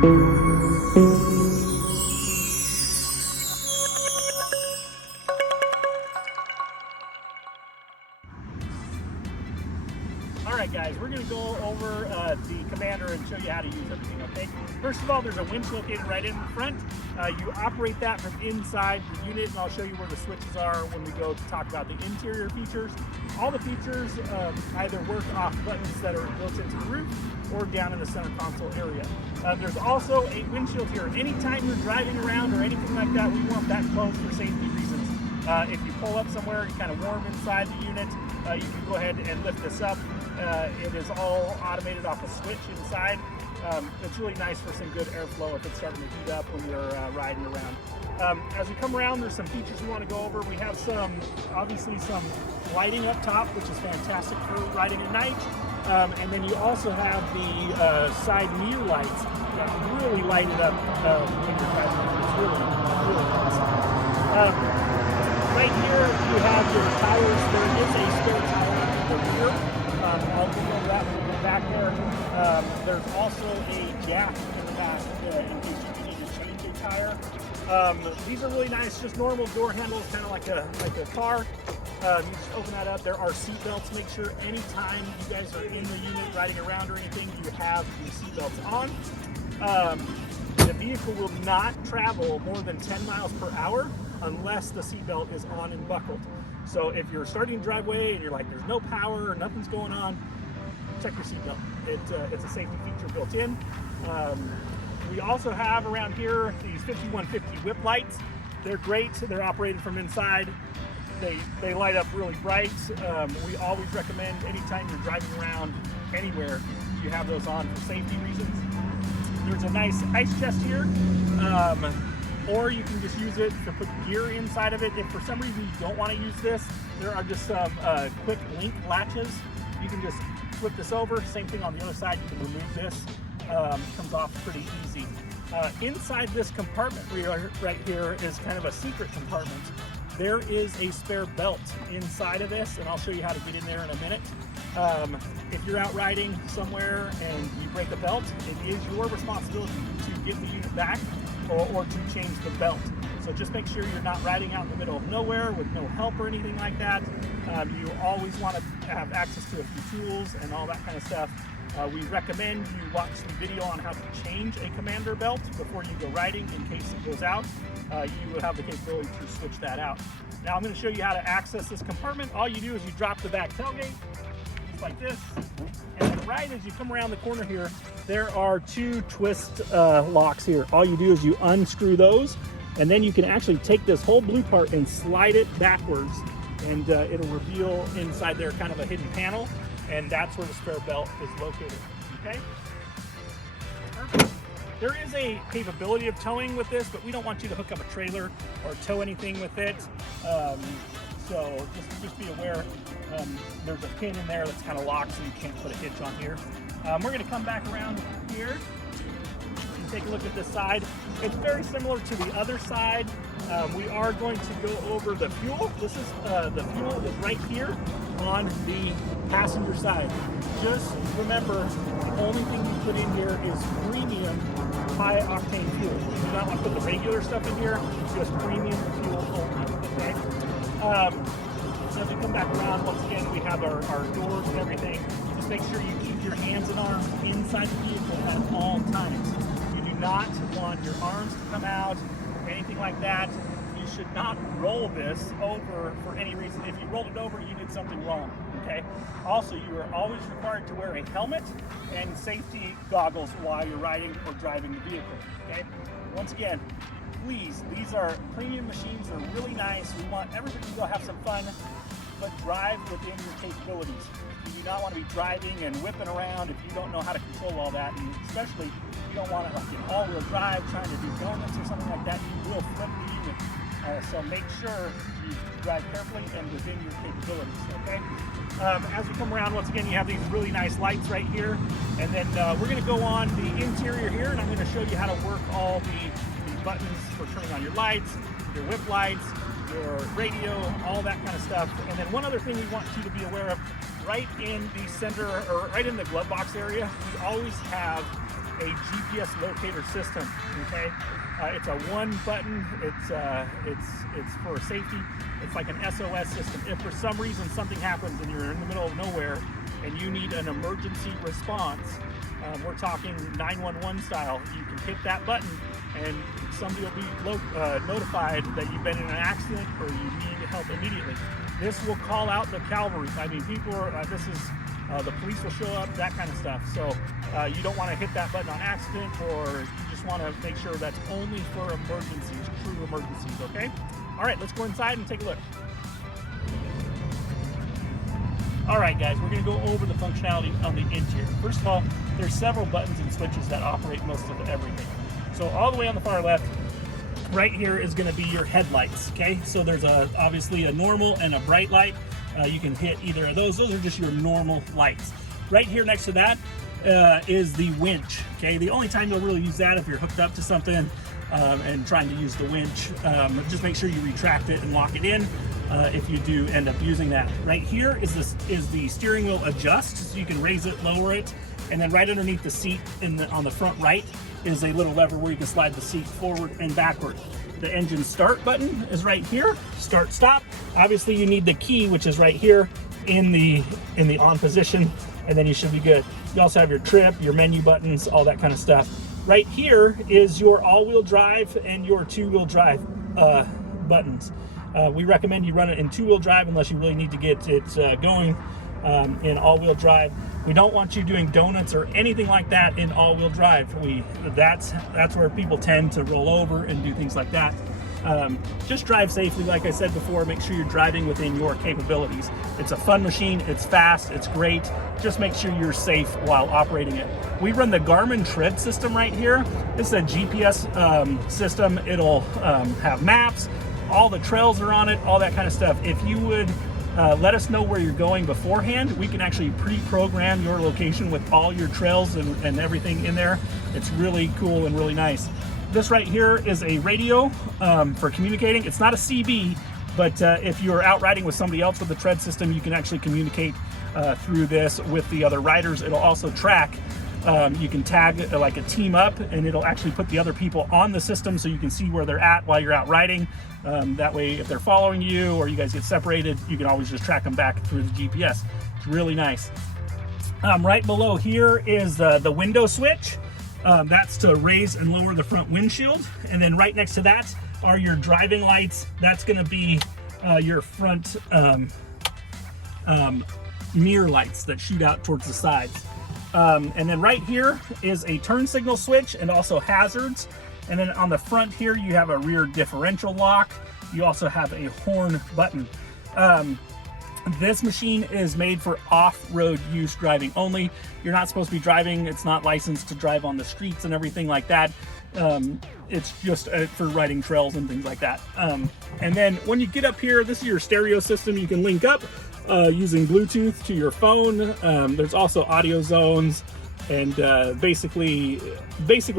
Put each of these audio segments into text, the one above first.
Alright guys, we're going to go over the commander and show you how to use everything, okay? First of all, there's a winch locator right in front. You operate that from inside the unit, and I'll show you where the switches are when we go to talk about the interior features. All the features either work off buttons that are built into the roof or down in the center console area. There's also a windshield here. Anytime you're driving around or anything like that, we want that closed for safety reasons. If you pull up somewhere, you're kind of warm inside the unit, you can go ahead and lift this up. It is all automated off a switch inside. It's really nice for some good airflow if it's starting to heat up when you're riding around. As we come around, there's some features we want to go over. We have obviously some lighting up top, which is fantastic for riding at night. And then you also have the side mirror lights that really light it up when you're driving. It's really, really awesome. Right here, you have your tires. There is a spare tire in the rear. I'll go over that when we get back there. There's also a jack in the back in case you need to change a tire. These are really nice, just normal door handles, kind of like a car. You just open that up. There are seat belts. Make sure anytime you guys are in the unit riding around or anything, you have the seat belts on. The vehicle will not travel more than 10 miles per hour unless the seat belt is on and buckled. So if you're starting to driveway and you're like, there's no power, nothing's going on, check your seatbelt. It's a safety feature built in. We also have around here these 5150 whip lights. They're great. They're operated from inside. They light up really bright. We always recommend anytime you're driving around anywhere, you have those on for safety reasons. There's a nice ice chest here. Or you can just use it to put gear inside of it. If for some reason you don't want to use this, there are just some quick link latches. You can just flip this over. Same thing on the other side, you can remove this. Comes off pretty easy. Inside this compartment right here is kind of a secret compartment. There is a spare belt inside of this, and I'll show you how to get in there in a minute. If you're out riding somewhere and you break a belt, it is your responsibility to get the unit back or to change the belt. So just make sure you're not riding out in the middle of nowhere with no help or anything like that. You always want to have access to a few tools and all that kind of stuff. We recommend you watch the video on how to change a commander belt before you go riding in case it goes out. You will have the capability to switch that out. Now I'm going to show you how to access this compartment. All you do is you drop the back tailgate, just like this. And then right as you come around the corner here, there are two twist locks here. All you do is you unscrew those, and then you can actually take this whole blue part and slide it backwards, and it'll reveal inside there kind of a hidden panel, and that's where the spare belt is located, okay? Perfect. There is a capability of towing with this, but we don't want you to hook up a trailer or tow anything with it. So just be aware, there's a pin in there that's kind of locked, so you can't put a hitch on here. We're going to come back around here and take a look at this side. It's very similar to the other side. We are going to go over the fuel. This is the fuel is right here on the passenger side. Just remember, the only thing you put in here is premium high octane fuel. You do not want to put the regular stuff in here, just premium fuel only, okay? As we come back around, once again, we have our doors and everything. Just make sure you keep your hands and arms inside the vehicle at all times. You do not want your arms to come out, anything like that. You should not roll this over for any reason. If you rolled it over, you did something wrong, okay? Also, you are always required to wear a helmet and safety goggles while you're riding or driving the vehicle, okay? Once again, please, these are premium machines. They're really nice. We want everybody to go have some fun, but drive within your capabilities. You do not want to be driving and whipping around if you don't know how to control all that, and especially you don't want to like an all-wheel drive trying to do donuts or something like that. You will flip the unit. So make sure you drive carefully and within your capabilities, okay? As we come around, once again, you have these really nice lights right here. And then we're going to go on the interior here, and I'm going to show you how to work all the buttons for turning on your lights, your whip lights, your radio, all that kind of stuff. And then one other thing we want you to be aware of, right in the center, or right in the glove box area, we always have a GPS locator system. Okay, it's a one button. It's for safety. It's like an SOS system. If for some reason something happens and you're in the middle of nowhere and you need an emergency response, we're talking 911 style, you can hit that button and somebody will be notified that you've been in an accident or you need help immediately. This will call out the cavalry. I mean, people are, the police will show up, that kind of stuff. So you don't want to hit that button on accident, or you just want to make sure that's only for emergencies, true emergencies, okay? All right, let's go inside and take a look. All right, guys, we're going to go over the functionality on the interior. First of all, there's several buttons and switches that operate most of everything. So all the way on the far left, right here is going to be your headlights, okay? So there's obviously a normal and a bright light. You can hit either of those. Those are just your normal lights. Right here next to that is the winch, okay? The only time you'll really use that if you're hooked up to something and trying to use the winch. Just make sure you retract it and lock it in if you do end up using that. Right here is the steering wheel adjust, so you can raise it, lower it, and then right underneath the seat on the front right is a little lever where you can slide the seat forward and backward. The engine start button is right here, start stop. Obviously you need the key, which is right here in the on position, and then you should be good. You also have your trip, your menu buttons, all that kind of stuff. Right here is your all-wheel drive and your two-wheel drive buttons. We recommend you run it in two-wheel drive unless you really need to get it going in all-wheel drive. We don't want you doing donuts or anything like that in all-wheel drive. That's where people tend to roll over and do things like that. Just drive safely, like I said before. Make sure you're driving within your capabilities. It's a fun machine, it's fast, it's great. Just make sure you're safe while operating it. We run the Garmin tread system right here. This is a GPS system. It'll have maps, all the trails are on it, all that kind of stuff. If you would let us know where you're going beforehand, we can actually pre-program your location with all your trails and everything in there. It's really cool and really nice. This right here is a radio for communicating. It's not a CB, but if you're out riding with somebody else with the tread system, you can actually communicate through this with the other riders. It'll also track. You can tag like a team up, and it'll actually put the other people on the system so you can see where they're at while you're out riding. That way, if they're following you or you guys get separated, you can always just track them back through the GPS. It's really nice. Right below here is the window switch. That's to raise and lower the front windshield. And then right next to that are your driving lights. That's going to be your front mirror lights that shoot out towards the sides. And then right here is a turn signal switch and also hazards. And then on the front here, you have a rear differential lock. You also have a horn button. This machine is made for off-road use, driving only. You're not supposed to be driving. It's not licensed to drive on the streets and everything like that. It's just for riding trails and things like that. And then when you get up here, this is your stereo system. You can link up using Bluetooth to your phone. There's also audio zones, and basically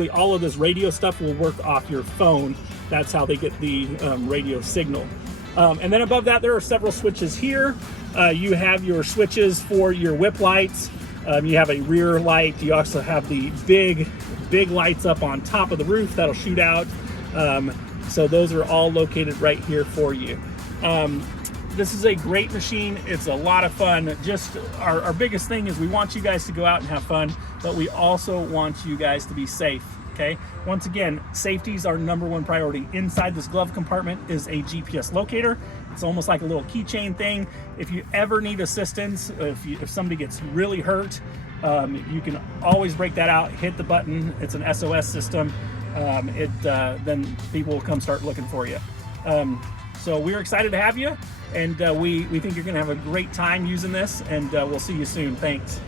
all of this radio stuff will work off your phone. That's how they get the radio signal. And then above that, there are several switches here. You have your switches for your whip lights. You have a rear light. You also have the big lights up on top of the roof that'll shoot out. So those are all located right here for you. This is a great machine. It's a lot of fun. Just our biggest thing is we want you guys to go out and have fun, but we also want you guys to be safe. Okay, once again, safety is our #1 priority. Inside this glove compartment is a GPS locator. It's almost like a little keychain thing. If you ever need assistance, if somebody gets really hurt, you can always break that out, hit the button. It's an SOS system. Then people will come start looking for you. So we're excited to have you, and we think you're going to have a great time using this, and we'll see you soon. Thanks.